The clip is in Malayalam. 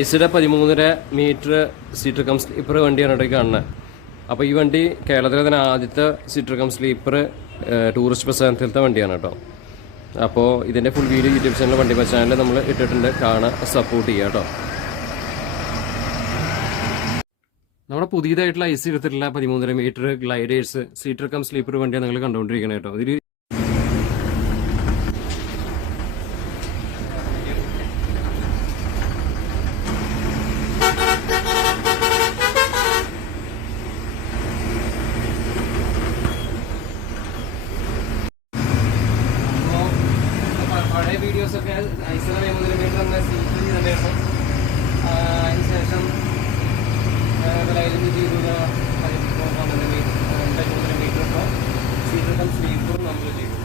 ഐസിയുടെ 13.5 മീറ്റർ സീറ്റർ കം സ്ലീപ്പർ വണ്ടിയാണ് ഇവിടെ കാണുന്നത്. അപ്പോൾ ഈ വണ്ടി കേരളത്തിലെ തന്നെ ആദ്യത്തെ സീറ്റർ കം സ്ലീപ്പർ ടൂറിസ്റ്റ് പ്രസ്ഥാനത്തിലത്തെ വണ്ടിയാണ് കേട്ടോ. അപ്പോൾ ഇതിൻ്റെ ഫുൾ വീഡിയോ യൂട്യൂബ് ചാനൽ വണ്ടി ചാനൽ നമ്മൾ ഇട്ടിട്ടുണ്ട്, കാണാൻ സപ്പോർട്ട് ചെയ്യുക കേട്ടോ. നമ്മുടെ പുതിയതായിട്ടുള്ള ഐസി എടുത്തിട്ടുള്ള 13.5 metre gliders seater cum sleeper വണ്ടിയാണ് നിങ്ങൾ കണ്ടുകൊണ്ടിരിക്കുന്നത് കേട്ടോ. ഇതിൽ പഴയ വീഡിയോസൊക്കെ ഐസിയുടെ 13 മീറ്റർ എന്ന സീറ്റിൽ തന്നെയാണ്. അതിനുശേഷം ലൈനിങ് ചെയ്തുള്ള 13 മീറ്റർ ഇപ്പോൾ സീറ്റർ കം സ്ലീപ്പറും നമ്മൾ ചെയ്തു.